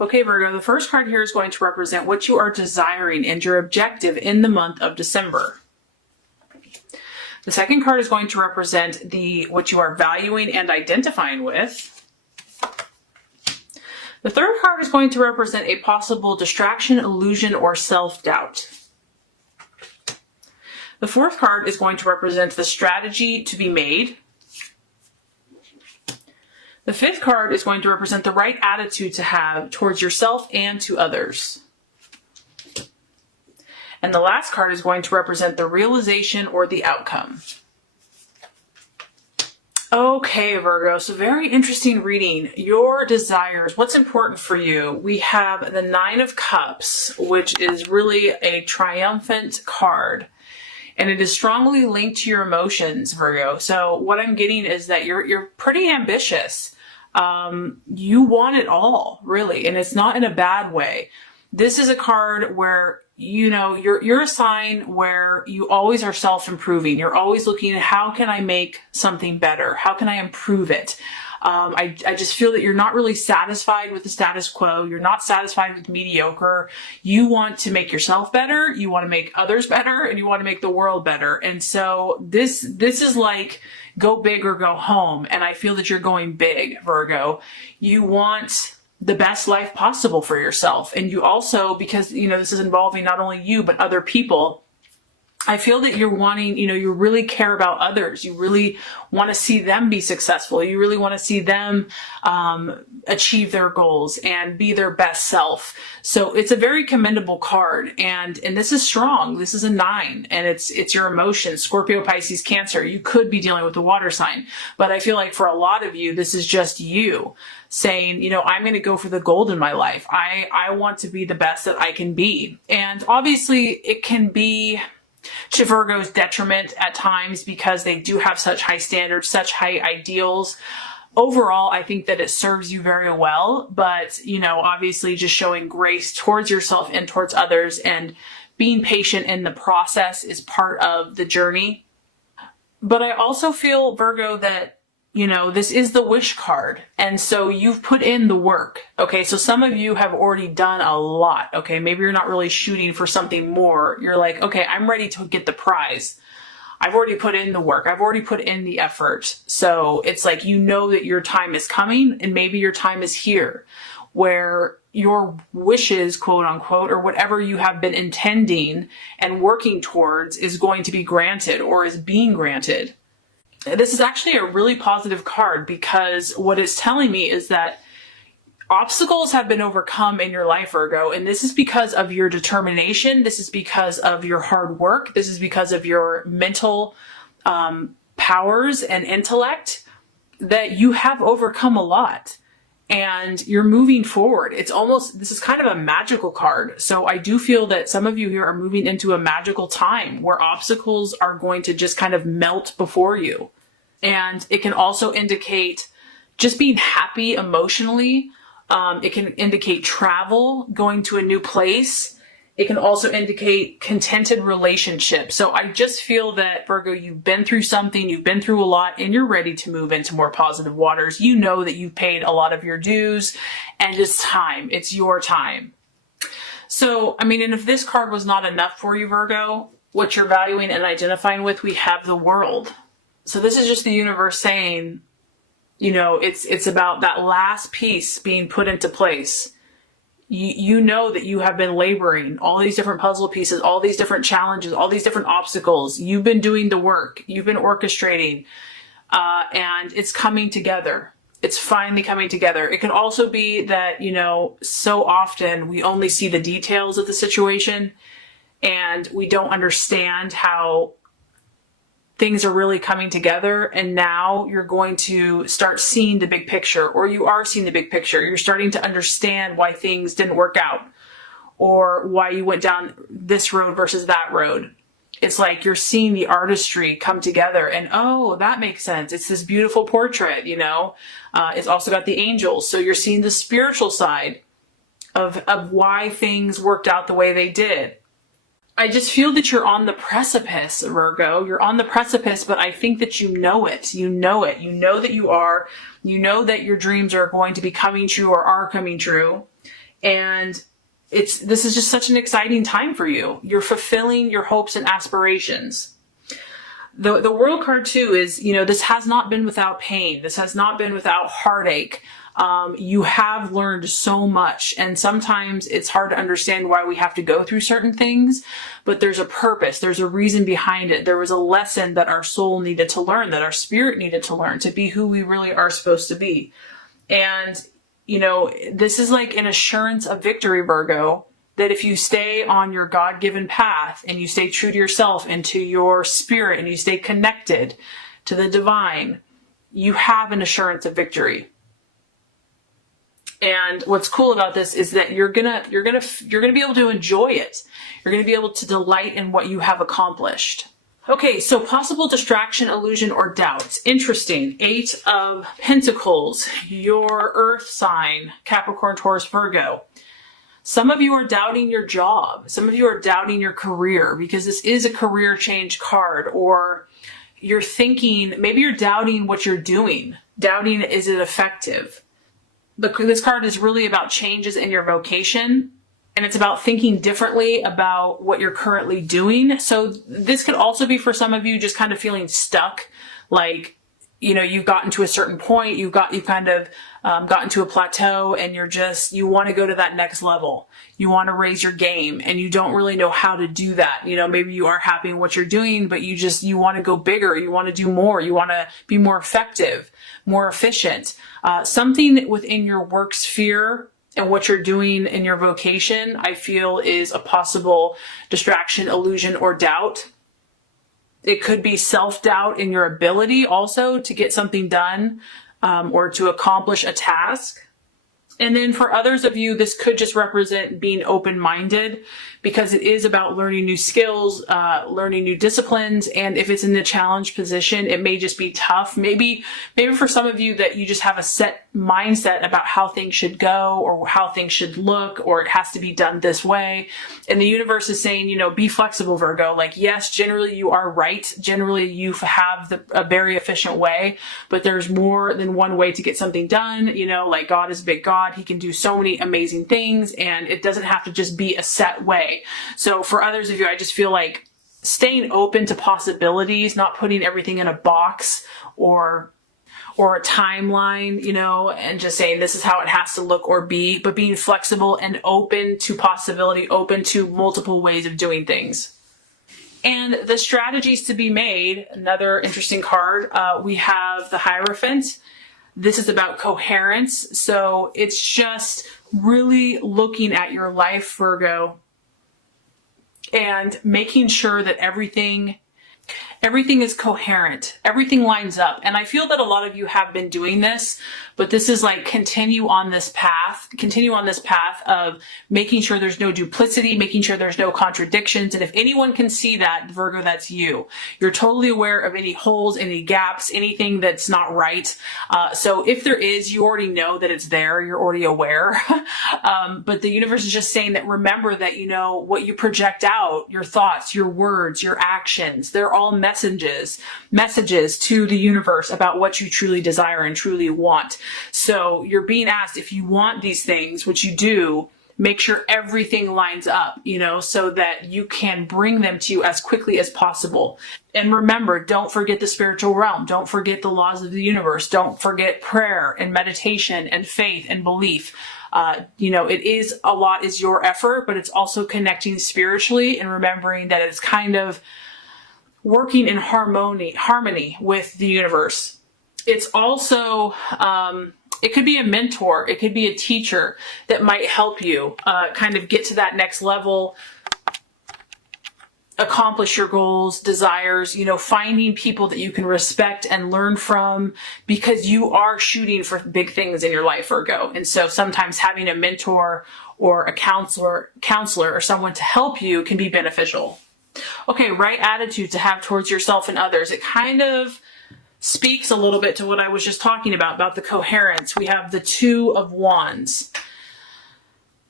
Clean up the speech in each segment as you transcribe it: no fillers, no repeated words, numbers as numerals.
Okay, Virgo, the first card here is going to represent what you are desiring and your objective in the month of December. The second card is going to represent what you are valuing and identifying with. The third card is going to represent a possible distraction, illusion, or self-doubt. The fourth card is going to represent the strategy to be made. The fifth card is going to represent the right attitude to have towards yourself and to others. And the last card is going to represent the realization or the outcome. Okay, Virgo, so very interesting reading. Your desires, what's important for you? We have the Nine of Cups, which is really a triumphant card. And it is strongly linked to your emotions, Virgo. So what I'm getting is that you're pretty ambitious. You want it all, really, and it's not in a bad way. This is a card where, you know, you're a sign where you always are self-improving. You're always looking at how can I make something better? How can I improve it? I just feel that you're not really satisfied with the status quo. You're not satisfied with mediocre. You want to make yourself better. You want to make others better, and you want to make the world better. And so this is like go big or go home. And I feel that you're going big, Virgo. You want the best life possible for yourself. And you also, because, you know, this is involving not only you, but other people, I feel that you're wanting, you know, you really care about others. You really want to see them be successful. You really want to see them achieve their goals and be their best self. So it's a very commendable card. And this is strong. This is a 9, and it's your emotions. Scorpio, Pisces, Cancer. You could be dealing with a water sign, but I feel like for a lot of you, this is just you saying, you know, I'm going to go for the gold in my life. I want to be the best that I can be. And obviously it can be to Virgo's detriment at times because they do have such high standards, such high ideals. Overall, I think that it serves you very well, but, you know, obviously just showing grace towards yourself and towards others and being patient in the process is part of the journey. But I also feel, Virgo, that, you know, this is the wish card. And so you've put in the work. Okay. So some of you have already done a lot. Okay. Maybe you're not really shooting for something more. You're like, okay, I'm ready to get the prize. I've already put in the work. I've already put in the effort. So it's like, you know that your time is coming, and maybe your time is here where your wishes, quote unquote, or whatever you have been intending and working towards is going to be granted or is being granted. This is actually a really positive card because what it's telling me is that obstacles have been overcome in your life, Virgo, and this is because of your determination. This is because of your hard work. This is because of your mental powers and intellect that you have overcome a lot. And you're moving forward. It's almost, this is kind of a magical card. So I do feel that some of you here are moving into a magical time where obstacles are going to just kind of melt before you. And it can also indicate just being happy emotionally. It can indicate travel, going to a new place. It can also indicate contented relationships. So I just feel that, Virgo, you've been through something, you've been through a lot, and you're ready to move into more positive waters. You know that you've paid a lot of your dues, and it's time. It's your time. So, I mean, and if this card was not enough for you, Virgo, what you're valuing and identifying with, we have the World. So this is just the universe saying, you know, it's about that last piece being put into place. You know that you have been laboring all these different puzzle pieces, all these different challenges, all these different obstacles. You've been doing the work. You've been orchestrating, and it's coming together. It's finally coming together. It can also be that, you know, so often we only see the details of the situation and we don't understand how things are really coming together. And now you're going to start seeing the big picture, or you are seeing the big picture. You're starting to understand why things didn't work out or why you went down this road versus that road. It's like you're seeing the artistry come together and, oh, that makes sense. It's this beautiful portrait, you know. It's also got the angels. So you're seeing the spiritual side of why things worked out the way they did. I just feel that you're on the precipice, Virgo. You're on the precipice, but I think that you know it. You know it. You know that you are. You know that your dreams are going to be coming true or are coming true. And this is just such an exciting time for you. You're fulfilling your hopes and aspirations. The World card too is, this has not been without pain. This has not been without heartache. You have learned so much, and sometimes it's hard to understand why we have to go through certain things, but there's a purpose. There's a reason behind it. There was a lesson that our soul needed to learn, that our spirit needed to learn to be who we really are supposed to be. And, this is like an assurance of victory, Virgo, that if you stay on your God-given path and you stay true to yourself and to your spirit and you stay connected to the divine, you have an assurance of victory. And what's cool about this is that you're gonna be able to enjoy it. You're gonna be able to delight in what you have accomplished. Okay, so possible distraction, illusion, or doubts. Interesting. 8 of Pentacles, your earth sign, Capricorn, Taurus, Virgo. Some of you are doubting your job. Some of you are doubting your career because this is a career change card, or you're thinking, maybe you're doubting what you're doing. Doubting, is it effective? This card is really about changes in your vocation, and it's about thinking differently about what you're currently doing. So this could also be for some of you just kind of feeling stuck, like, you've gotten to a certain point, you've kind of gotten to a plateau, and you want to go to that next level. You want to raise your game, and you don't really know how to do that. Maybe you are happy in what you're doing, but you want to go bigger. You want to do more. You want to be more effective, more efficient. Something within your work sphere and what you're doing in your vocation, I feel, is a possible distraction, illusion, or doubt. It could be self-doubt in your ability also to get something done, or to accomplish a task. And then for others of you, this could just represent being open-minded, because it is about learning new skills, learning new disciplines. And if it's in the challenge position, it may just be tough. Maybe for some of you that you just have a set mindset about how things should go or how things should look, or it has to be done this way. And the universe is saying, be flexible, Virgo. Like, yes, generally you are right. Generally you have a very efficient way, but there's more than one way to get something done. Like, God is a big God. He can do so many amazing things, and it doesn't have to just be a set way. So for others of you, I just feel like staying open to possibilities, not putting everything in a box or a timeline, and just saying this is how it has to look or be, but being flexible and open to possibility, open to multiple ways of doing things. And the strategies to be made, another interesting card, we have the Hierophant. This is about coherence. So it's just really looking at your life, Virgo, and making sure that everything is coherent. Everything lines up. And I feel that a lot of you have been doing this, but this is like continue on this path of making sure there's no duplicity, making sure there's no contradictions. And if anyone can see that, Virgo, that's you. You're totally aware of any holes, any gaps, anything that's not right. So if there is, you already know that it's there. You're already aware. But the universe is just saying that remember that, what you project out, your thoughts, your words, your actions, they're all messages to the universe about what you truly desire and truly want. So you're being asked, if you want these things, which you do, make sure everything lines up, so that you can bring them to you as quickly as possible. And remember, don't forget the spiritual realm. Don't forget the laws of the universe. Don't forget prayer and meditation and faith and belief. It is a lot is your effort, but it's also connecting spiritually and remembering that it's kind of working in harmony with the universe. It's also, it could be a mentor. It could be a teacher that might help you kind of get to that next level, accomplish your goals, desires, finding people that you can respect and learn from, because you are shooting for big things in your life, Virgo. And so sometimes having a mentor or a counselor or someone to help you can be beneficial. Okay, right attitude to have towards yourself and others. It kind of speaks a little bit to what I was just talking about the coherence. We have the Two of Wands.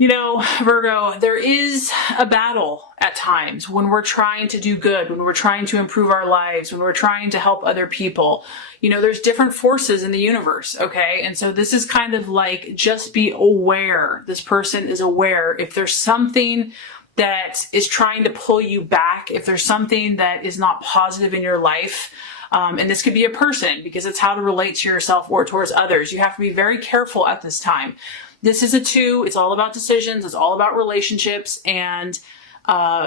You know, Virgo, there is a battle at times when we're trying to do good, when we're trying to improve our lives, when we're trying to help other people. You know, there's different forces in the universe, okay? And so this is kind of like, just be aware. This person is aware. If there's something that is trying to pull you back, if there's something that is not positive in your life, and this could be a person, because it's how to relate to yourself or towards others. You have to be very careful at this time. This is a 2. It's all about decisions. It's all about relationships. And,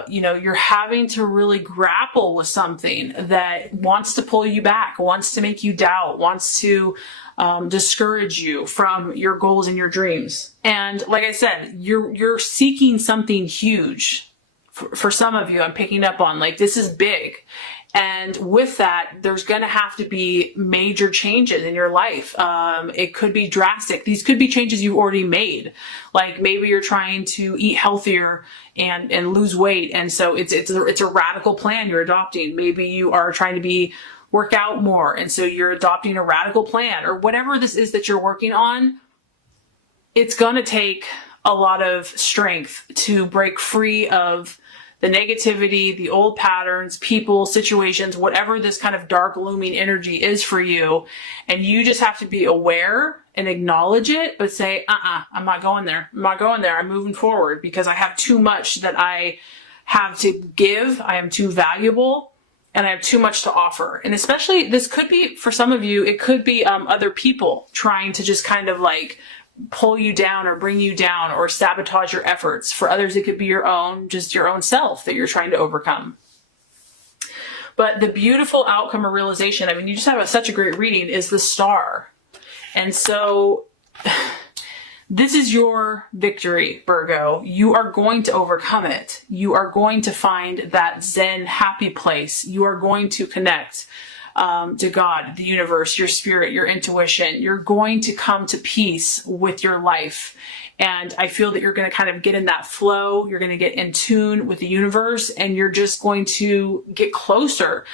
you know, you're having to really grapple with something that wants to pull you back, wants to make you doubt, wants to discourage you from your goals and your dreams. And like I said, you're seeking something huge. For some of you, I'm picking up on, like, this is big. And with that, there's going to have to be major changes in your life. It could be drastic. These could be changes you've already made. Like, maybe you're trying to eat healthier and lose weight. And so it's a radical plan you're adopting. Maybe you are trying to work out more. And so you're adopting a radical plan, or whatever this is that you're working on. It's going to take a lot of strength to break free of the negativity, the old patterns, people, situations, whatever this kind of dark looming energy is for you. And you just have to be aware and acknowledge it, but say, I'm not going there. I'm not going there. I'm moving forward because I have too much that I have to give. I am too valuable and I have too much to offer. And especially, this could be, for some of you, it could be other people trying to just kind of like pull you down or bring you down or sabotage your efforts. For others, it could be your own self that you're trying to overcome. But the beautiful outcome or realization, I mean, you just have such a great reading, is the Star. And so this is your victory, Virgo. You are going to overcome it. You are going to find that Zen, happy place. You are going to connect to God, the universe, your spirit, your intuition. You're going to come to peace with your life. And I feel that you're going to kind of get in that flow. You're going to get in tune with the universe, and you're just going to get closer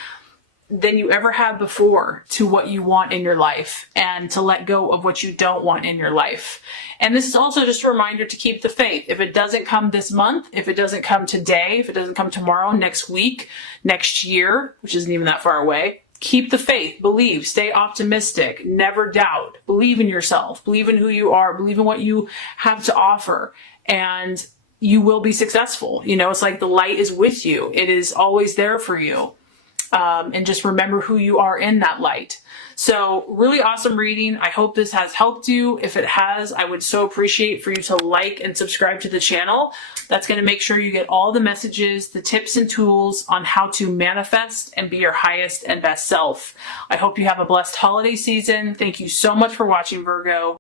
than you ever have before to what you want in your life, and to let go of what you don't want in your life. And this is also just a reminder to keep the faith. If it doesn't come this month, if it doesn't come today, if it doesn't come tomorrow, next week, next year, which isn't even that far away, keep the faith, believe, stay optimistic, never doubt, believe in yourself, believe in who you are, believe in what you have to offer, and you will be successful. You know, it's like the light is with you. It is always there for you. And just remember who you are in that light. So really awesome reading. I hope this has helped you. If it has, I would so appreciate for you to like and subscribe to the channel. That's going to make sure you get all the messages, the tips and tools on how to manifest and be your highest and best self. I hope you have a blessed holiday season. Thank you so much for watching, Virgo.